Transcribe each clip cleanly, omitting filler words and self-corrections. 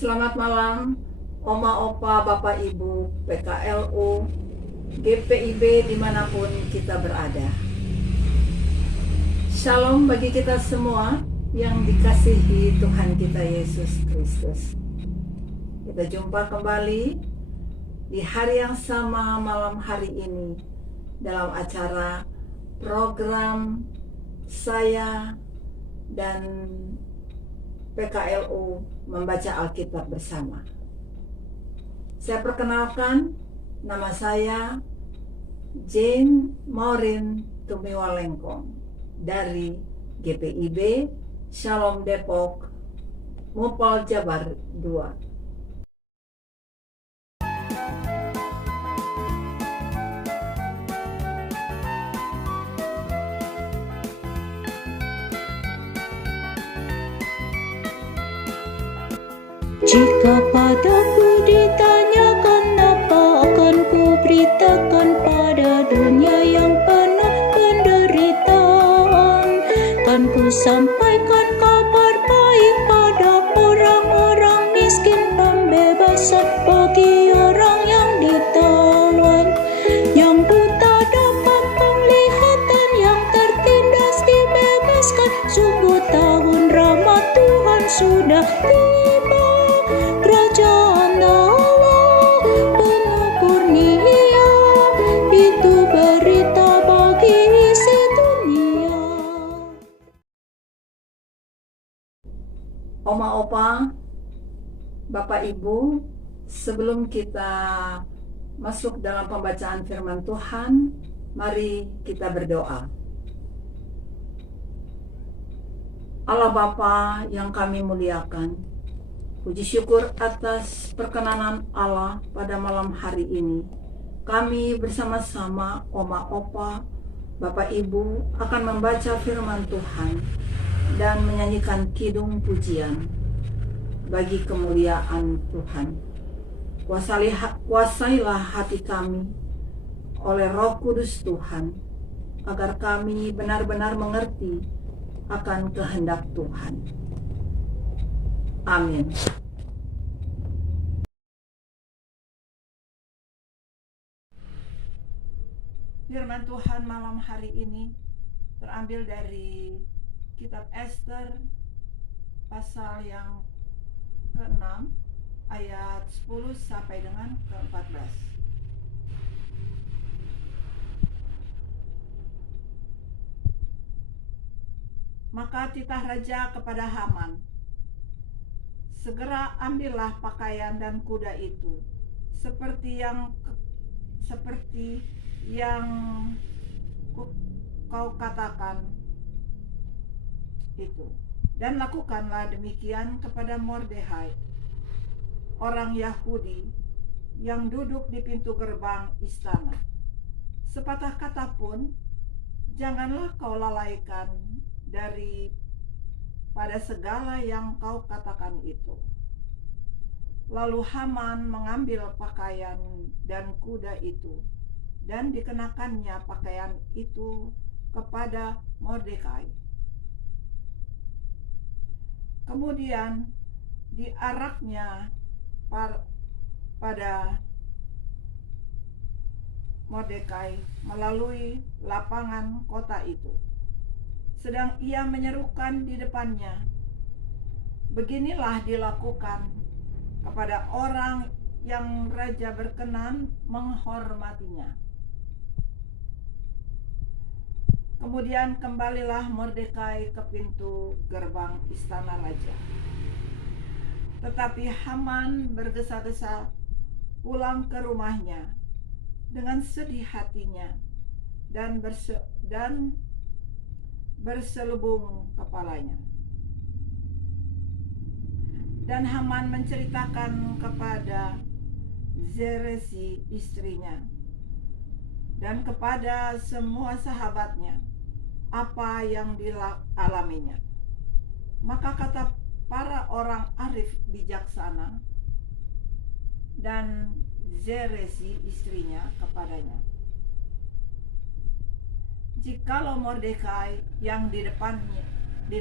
Selamat malam, Oma, Opa, Bapak, Ibu, PKLU, GPIB dimanapun kita berada. Shalom bagi kita semua yang dikasihi Tuhan kita Yesus Kristus. Kita jumpa kembali di hari yang sama malam hari ini dalam acara program saya dan PKLU membaca Alkitab bersama. Saya perkenalkan, nama saya Jane Maureen Tumiwa Lengkong dari GPIB Shalom Depok, Mupal Jabar 2. Jika padaku ditanyakan apa, akan ku beritakan pada dunia yang penuh penderitaan. Kan ku sampaikan kabar baik pada orang-orang miskin, pembebasan bagi orang yang ditawan, yang buta dapat penglihatan, yang tertindas dibebaskan. Sungguh tahun rahmat Tuhan sudah tiba. Kerajaan Allah penuh kurnia, itu berita bagi sedunia. Oma, Opa, Bapak, Ibu, sebelum kita masuk dalam pembacaan firman Tuhan, mari kita berdoa. Allah Bapa yang kami muliakan, puji syukur atas perkenanan Allah pada malam hari ini. Kami bersama-sama Oma, Opa, Bapak, Ibu akan membaca firman Tuhan dan menyanyikan kidung pujian bagi kemuliaan Tuhan. Kuasailah hati kami oleh Roh Kudus Tuhan, agar kami benar-benar mengerti akan kehendak Tuhan. Amin. Firman Tuhan malam hari ini terambil dari kitab Ester pasal yang ke-6 ayat 10 sampai dengan ke-14. Maka titah raja kepada Haman, segera ambillah pakaian dan kuda itu, seperti yang kau katakan itu, dan lakukanlah demikian kepada Mordekai, orang Yahudi yang duduk di pintu gerbang istana. Sepatah kata pun janganlah kau lalaikan pada segala yang kau katakan itu. Lalu Haman mengambil pakaian dan kuda itu, dan dikenakannya pakaian itu kepada Mordekai. Kemudian diaraknya pada Mordekai melalui lapangan kota itu, sedang ia menyerukan di depannya, beginilah dilakukan kepada orang yang raja berkenan menghormatinya. Kemudian kembalilah Mordekai ke pintu gerbang istana raja. Tetapi Haman bergesa-gesa pulang ke rumahnya dengan sedih hatinya dan berselubung kepalanya. Dan Haman menceritakan kepada Zeresi istrinya dan kepada semua sahabatnya apa yang dialaminya. Maka kata para orang arif bijaksana dan Zeresi istrinya kepadanya, jikalau Mordekai yang di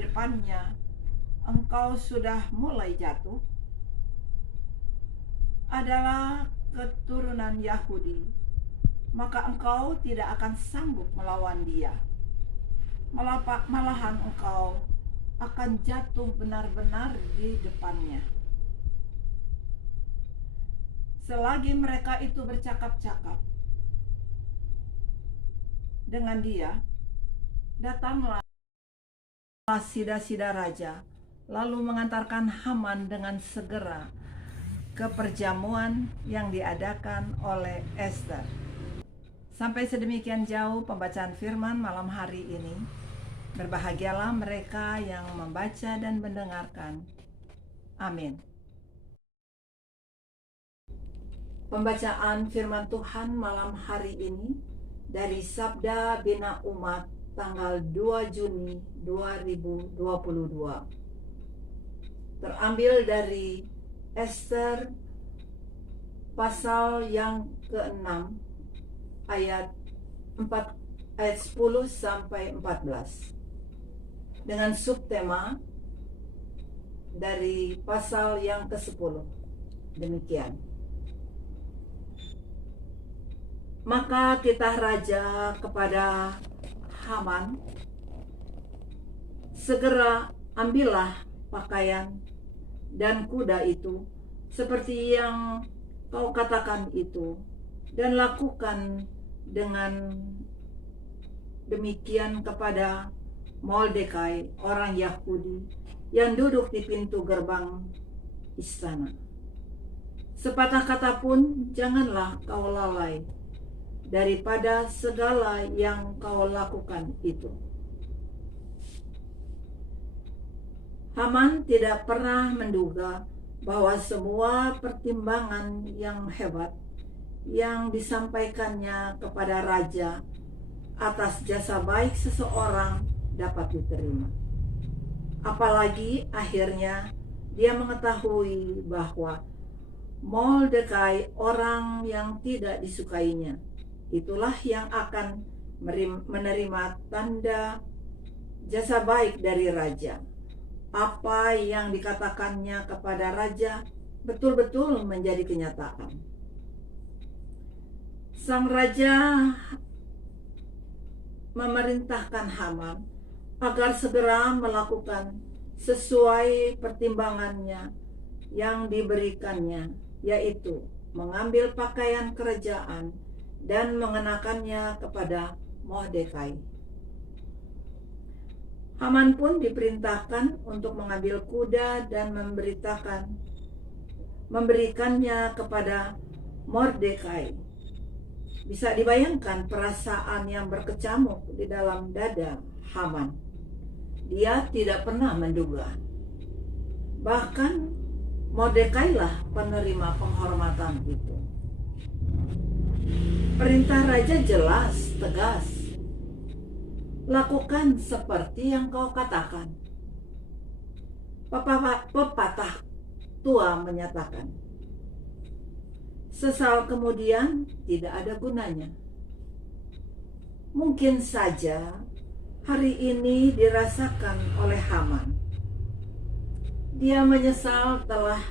depannya engkau sudah mulai jatuh, adalah keturunan Yahudi, maka engkau tidak akan sanggup melawan dia. Malahan engkau akan jatuh benar-benar di depannya. Selagi mereka itu bercakap-cakap dengan dia, datanglah sida-sida raja, lalu mengantarkan Haman dengan segera ke perjamuan yang diadakan oleh Ester. Sampai sedemikian jauh pembacaan firman malam hari ini. Berbahagialah mereka yang membaca dan mendengarkan. Amin. Pembacaan firman Tuhan malam hari ini dari Sabda Bina Umat tanggal 2 Juni 2022. Terambil dari Ester pasal yang ke-6 ayat 10 sampai 14. Dengan subtema dari pasal yang ke-10. Demikian. Maka titah raja kepada Haman, segera ambillah pakaian dan kuda itu seperti yang kau katakan itu, dan lakukan dengan demikian kepada Mordekai, orang Yahudi yang duduk di pintu gerbang istana. Sepatah kata pun janganlah kau lalai daripada segala yang kau lakukan itu. Haman tidak pernah menduga bahwa semua pertimbangan yang hebat yang disampaikannya kepada raja atas jasa baik seseorang dapat diterima. Apalagi akhirnya dia mengetahui bahwa Mordekai, orang yang tidak disukainya, itulah yang akan menerima tanda jasa baik dari raja. Apa yang dikatakannya kepada raja betul-betul menjadi kenyataan. Sang raja memerintahkan Haman agar segera melakukan sesuai pertimbangannya yang diberikannya, yaitu mengambil pakaian kerajaan dan mengenakannya kepada Mordekai. Haman pun diperintahkan untuk mengambil kuda dan memberikannya kepada Mordekai. Bisa dibayangkan perasaan yang berkecamuk di dalam dada Haman. Dia tidak pernah menduga. Bahkan Mordekai lah penerima penghormatan itu. Perintah raja jelas, tegas. Lakukan seperti yang kau katakan. Pepatah tua menyatakan, sesal kemudian tidak ada gunanya. Mungkin saja hari ini dirasakan oleh Haman. Dia menyesal telah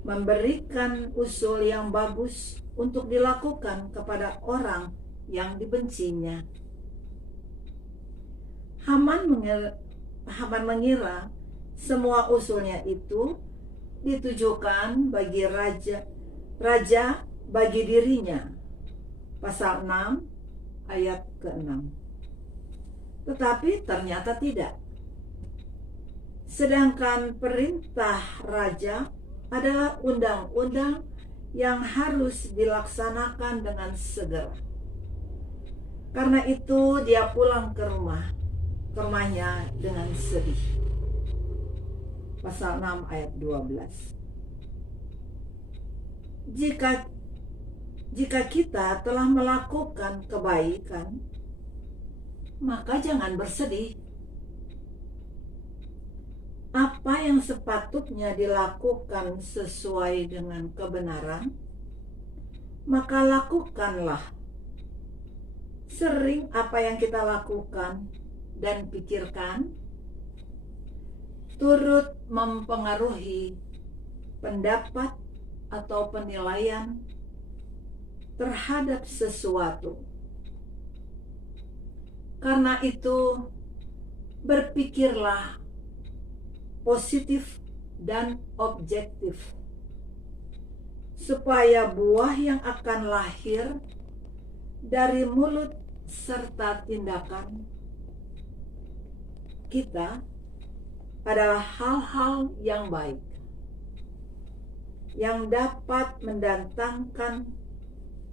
memberikan usul yang bagus untuk dilakukan kepada orang yang dibencinya. Haman mengira semua usulnya itu ditujukan bagi raja bagi dirinya. Pasal 6 ayat ke-6. Tetapi ternyata tidak. Sedangkan perintah raja adalah undang-undang yang harus dilaksanakan dengan segera. Karena itu dia pulang ke rumahnya dengan sedih. Pasal 6 ayat 12. Jika kita telah melakukan kebaikan, maka jangan bersedih. Apa yang sepatutnya dilakukan sesuai dengan kebenaran, maka lakukanlah. Sering apa yang kita lakukan dan pikirkan turut mempengaruhi pendapat atau penilaian terhadap sesuatu. Karena itu, berpikirlah positif dan objektif, supaya buah yang akan lahir dari mulut serta tindakan kita adalah hal-hal yang baik, yang dapat mendatangkan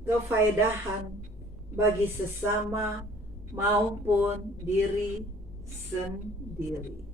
kefaedahan bagi sesama maupun diri sendiri.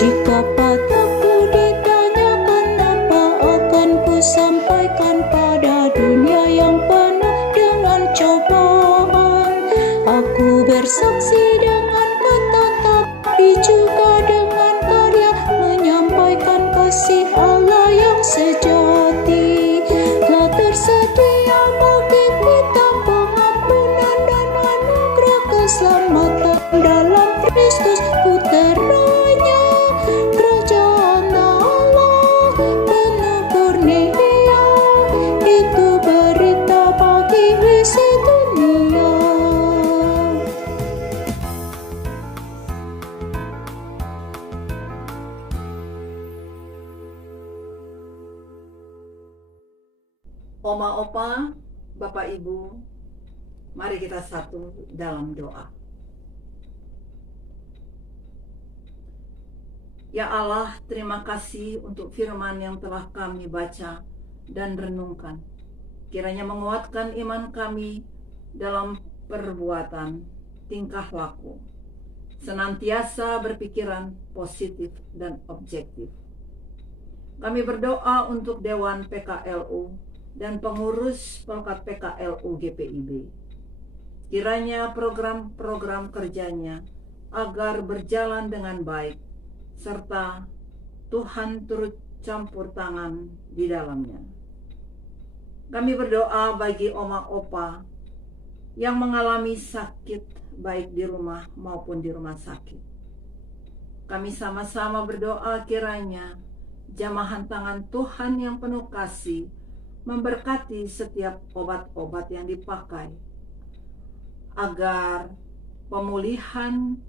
Jika padaku ditanyakan apa akan ku sampaikan pada dunia yang penuh dengan cobaan. Aku bersaksi dengan kata tapi juga dengan karya, menyampaikan kasih Allah yang sejati. Telah tersedia bagi kita pengampunan dan anugerah keselamatan dalam Kristus Putranya. Kerajaan Allah penuh kurnia, itu berita bagi isi dunia. Oma, opa, bapak, ibu, mari kita satu dalam doa. Ya Allah, terima kasih untuk firman yang telah kami baca dan renungkan. Kiranya menguatkan iman kami dalam perbuatan, tingkah laku, senantiasa berpikiran positif dan objektif. Kami berdoa untuk Dewan PKLU dan pengurus Pelkat PKLU GPIB. Kiranya program-program kerjanya agar berjalan dengan baik, serta Tuhan turut campur tangan di dalamnya. Kami berdoa bagi oma opa yang mengalami sakit baik di rumah maupun di rumah sakit. Kami sama-sama berdoa kiranya jamahan tangan Tuhan yang penuh kasih memberkati setiap obat-obat yang dipakai, agar pemulihan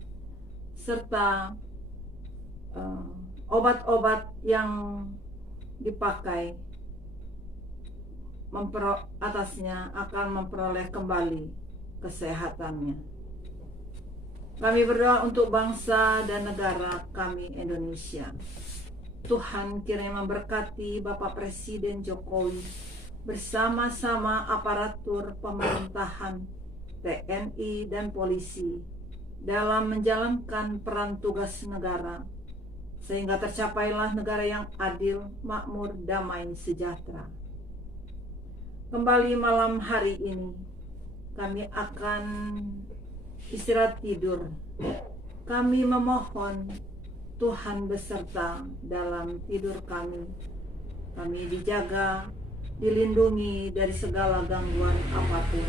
serta obat-obat yang dipakai atasnya akan memperoleh kembali kesehatannya. Kami berdoa untuk bangsa dan negara kami Indonesia. Tuhan kiranya memberkati Bapak Presiden Jokowi bersama-sama aparatur pemerintahan, TNI dan polisi dalam menjalankan peran tugas negara, sehingga tercapailah negara yang adil, makmur, damai, sejahtera. Kembali malam hari ini, kami akan istirahat tidur. Kami memohon Tuhan beserta dalam tidur kami. Kami dijaga, dilindungi dari segala gangguan apapun,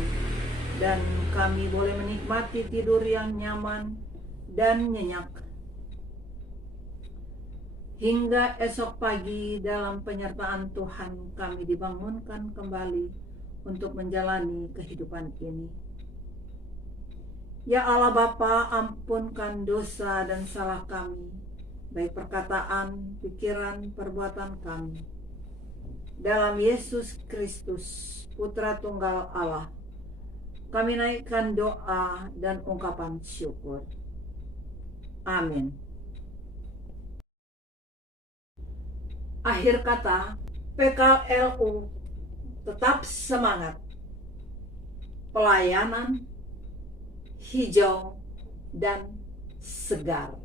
dan kami boleh menikmati tidur yang nyaman dan nyenyak hingga esok pagi dalam penyertaan Tuhan kami dibangunkan kembali untuk menjalani kehidupan ini. Ya Allah Bapa, ampunkan dosa dan salah kami, baik perkataan, pikiran, perbuatan kami. Dalam Yesus Kristus, Putra Tunggal Allah, kami naikkan doa dan ungkapan syukur. Amin. Akhir kata, PKLU tetap semangat. Pelayanan hijau dan segar.